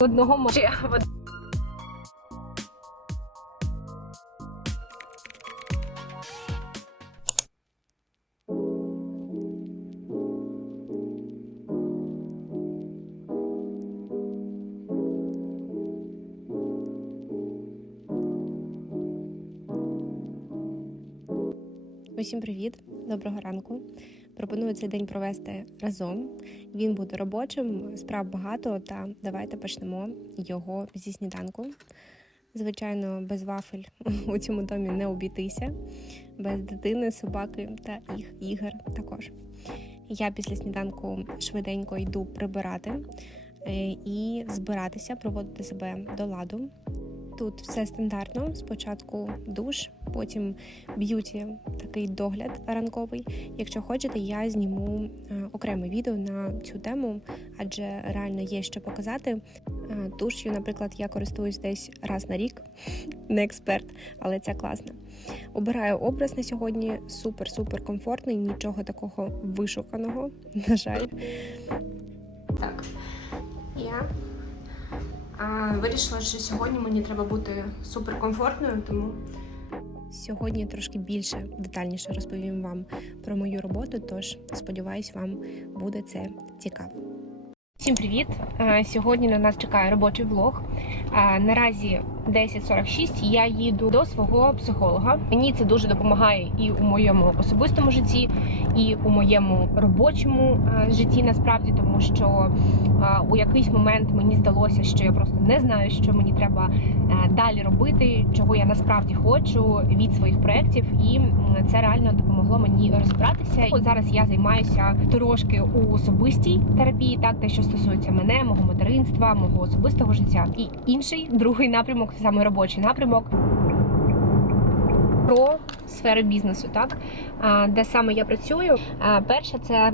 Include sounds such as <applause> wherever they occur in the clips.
одного мо- ще Усім привіт, доброго ранку. Пропоную цей день провести разом. Він буде робочим, справ багато, та давайте почнемо його зі сніданку. Звичайно, без вафель <laughs> у цьому домі не обійтися, без дитини, собаки та їх ігор також. Я після сніданку швиденько йду прибирати е, і збиратися, проводити себе до ладу. Тут все стандартно. Спочатку душ, потім б'юті, такий догляд ранковий. Якщо хочете, я зніму е, окреме відео на цю тему, адже реально є що показати. Е, Туш'ю, наприклад, я користуюсь десь раз на рік, <laughs> не експерт, але це класно. Обираю образ на сьогодні супер-супер комфортний, нічого такого вишуканого, <laughs> на жаль. Так, я вирішила, що сьогодні мені треба бути суперкомфортною, тому сьогодні трошки більше детальніше розповім вам про мою роботу. Тож сподіваюсь, вам буде це цікаво. Всім привіт! Е, Сьогодні на нас чекає робочий влог. Е, Наразі 10.46 я їду до свого психолога. Мені це дуже допомагає і у моєму особистому житті, і у моєму робочому е, житті насправді, тому що е, у якийсь момент мені здалося, що я просто не знаю, що мені треба е, далі робити, чого я насправді хочу від своїх проєктів, і це реально допомогло мені розібратися. От зараз я займаюся трошки у особистій терапії, так те, що стосується мене, мого материнства, мого особистого життя, і інший другий напрямок, саме робочий напрямок. Про сфери бізнесу, так де саме я працюю. Перше, це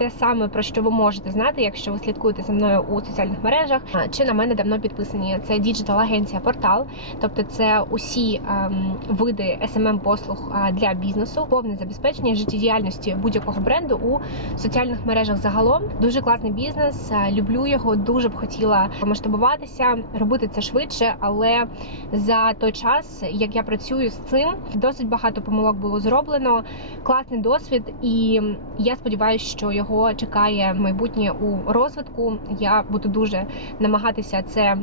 те саме про що ви можете знати, якщо ви слідкуєте за мною у соціальних мережах. Чи на мене давно підписані це діджитал агенція портал, тобто це усі ем, види smm послуг для бізнесу, повне забезпечення життєдіяльності будь-якого бренду у соціальних мережах загалом. Дуже класний бізнес. Люблю його. Дуже б хотіла масштабуватися, робити це швидше, але за той час, як я працюю з цим, досить багато помилок було зроблено. Класний досвід, і я сподіваюся, що його чекає майбутнє у розвитку. Я буду дуже намагатися це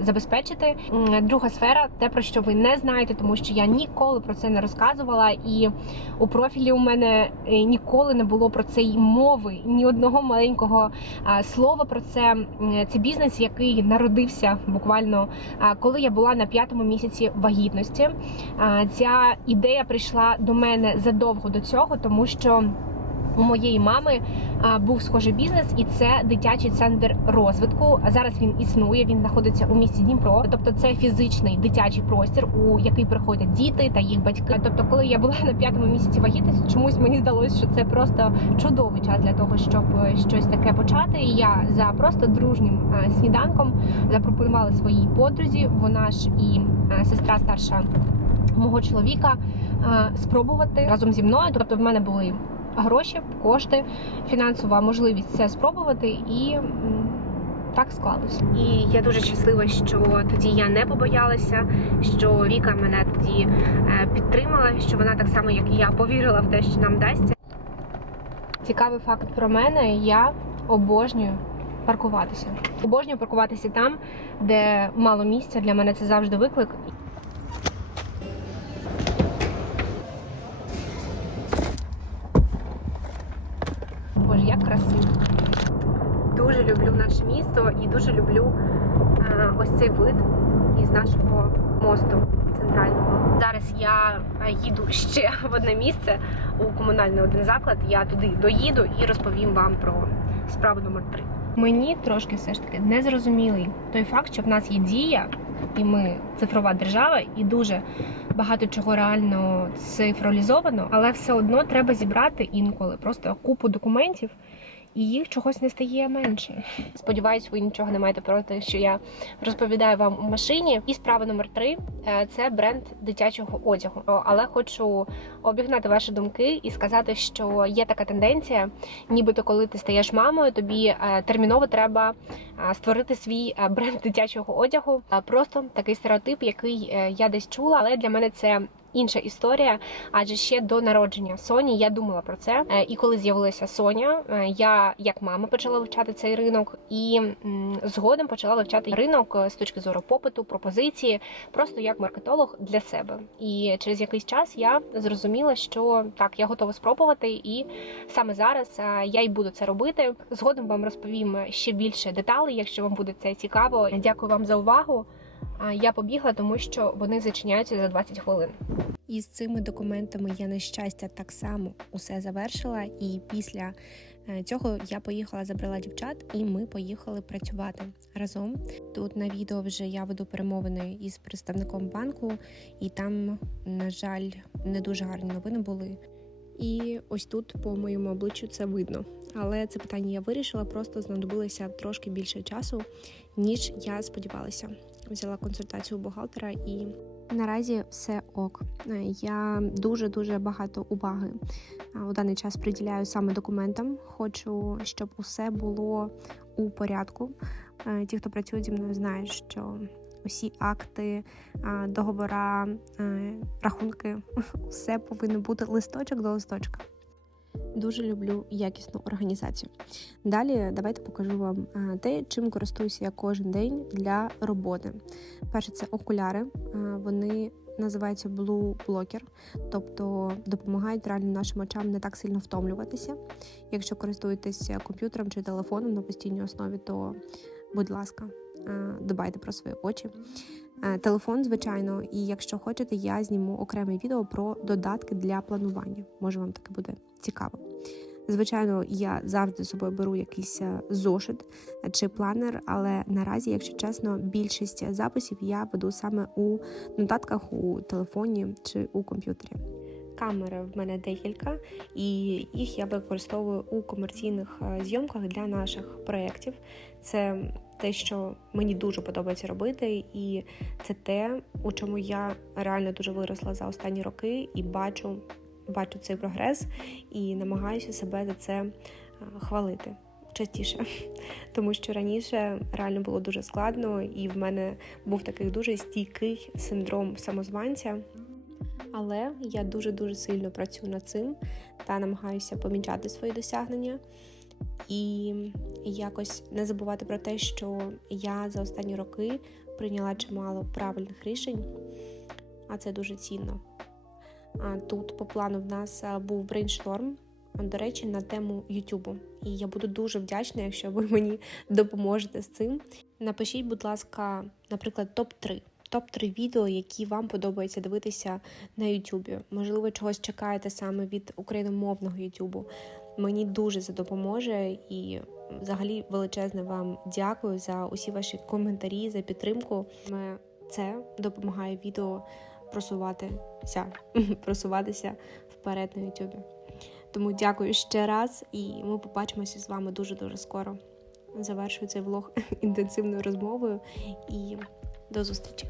забезпечити. Друга сфера, те про що ви не знаєте, тому що я ніколи про це не розказувала, і у профілі у мене е, ніколи не було про це й мови, ні одного маленького слова про це. Це бізнес, який народився буквально коли я була на п'ятому місяці вагітності. Ця ідея прийшла до мене задовго до цього, тому що. У моєї мами був схожий бізнес, і це дитячий центр розвитку. Зараз він існує. Він знаходиться у місті Дніпро. Тобто, це фізичний дитячий простір, у який приходять діти та їх батьки. Тобто, коли я була <laughs> на п'ятому місяці вагітності, чомусь мені здалося, що це просто чудовий час для того, щоб е, щось таке почати. І я за просто дружнім е, сніданком запропонувала своїй подрузі. Вона ж і е, сестра старша мого чоловіка спробувати разом зі мною. Тобто, в мене були гроші, кошти, фінансова можливість це спробувати і. Так склалося, і я дуже щаслива, що тоді я не побоялася, що Віка мене тоді е, підтримала, що вона так само, як і я, повірила в те, що нам дасться. Цікавий факт про мене: я обожнюю паркуватися. Обожнюю паркуватися там, де мало місця. Для мене це завжди виклик. Вид із нашого мосту центрального. Зараз я е, їду ще в одне місце у комунальний один заклад. Я туди доїду і розповім вам про справу номер 3 Мені трошки все ж таки незрозумілий той факт, що в нас є дія, і ми цифрова держава, і дуже багато чого реально цифралізовано, але все одно треба зібрати інколи просто купу документів і їх чогось не стає менше. Сподіваюсь, ви нічого не маєте проти, що я розповідаю вам у машині. І справа номер три е, це бренд дитячого одягу. Але хочу обігнати ваші думки і сказати, що є така тенденція, нібито коли ти стаєш мамою, тобі е, терміново треба е, створити свій бренд дитячого одягу. Просто такий стереотип, який я десь чула, але для мене це. Інша історія, адже ще до народження Соні я думала про це. Е, І коли з'явилася Соня, е, я як мама почала вивчати цей ринок, і згодом почала вивчати ринок е, з точки зору попиту, пропозиції, просто як маркетолог для себе. І через якийсь час я зрозуміла, що так, я готова спробувати, і саме зараз я й буду це робити. Згодом вам розповім ще більше деталей, якщо вам буде це цікаво. Дякую вам за увагу. Я побігла, тому що вони зачиняються за 20 хвилин. І з цими документами я на щастя так само усе завершила. І після е, цього я поїхала, забрала дівчат, і ми поїхали працювати разом. Тут на відео вже я веду перемовини із представником банку, і там, на жаль, не дуже гарні новини були. І ось тут по моєму обличчю це видно. Але це питання я вирішила, просто знадобилося трошки більше часу, ніж я сподівалася. Взяла консультацію у бухгалтера і наразі все ок. Е, Я дуже дуже багато уваги е, у даний час приділяю саме документам. Хочу, щоб усе було у порядку. Е, Ті, хто працює зі мною, знають, що усі акти, договора, рахунки, <laughs> все повинно бути листочок до листочка. Дуже люблю якісну організацію. Далі давайте покажу вам е, те, чим користуюся я кожен день для роботи. Перше, це окуляри. Е, Вони називаються Blue Blocker, тобто допомагають реально нашим очам не так сильно втомлюватися. Якщо користуєтесь комп'ютером чи телефоном на постійній основі, то будь ласка, е, дбайте про свої очі. Е, Телефон, звичайно, і якщо хочете, я зніму окреме відео про додатки для планування. Може, вам таке буде цікаво. Звичайно, я завжди з собою беру якийсь е, зошит чи планер, але наразі, якщо чесно, більшість записів я веду саме у нотатках у телефоні чи у комп'ютері. Камери в мене декілька, і їх я використовую у комерційних зйомках для наших проєктів. Це те, що мені дуже подобається робити, і це те, у чому я реально дуже виросла за останні роки і бачу, бачу цей прогрес і намагаюся себе за це е, хвалити частіше, <laughs> тому що раніше реально було дуже складно, і в мене був такий дуже стійкий синдром самозванця. Але я дуже дуже сильно працюю над цим та намагаюся помічати свої досягнення і якось не забувати про те, що я за останні роки прийняла чимало правильних рішень, а це дуже цінно. Тут по плану в нас був брейншторм, до речі, на тему Ютубу. І я буду дуже вдячна, якщо ви мені допоможете з цим. Напишіть, будь ласка, наприклад, топ-3. Топ-3 відео, які вам подобається дивитися на Ютубі. Можливо, чогось чекаєте саме від україномовного Ютубу. Мені дуже це допоможе і взагалі величезне вам дякую за усі ваші коментарі, за підтримку. Це допомагає відео просуватися, <laughs> просуватися вперед на Ютубі. Тому дякую ще раз, і ми побачимося з вами дуже дуже скоро. Завершую цей влог <laughs> інтенсивною розмовою і до зустрічі.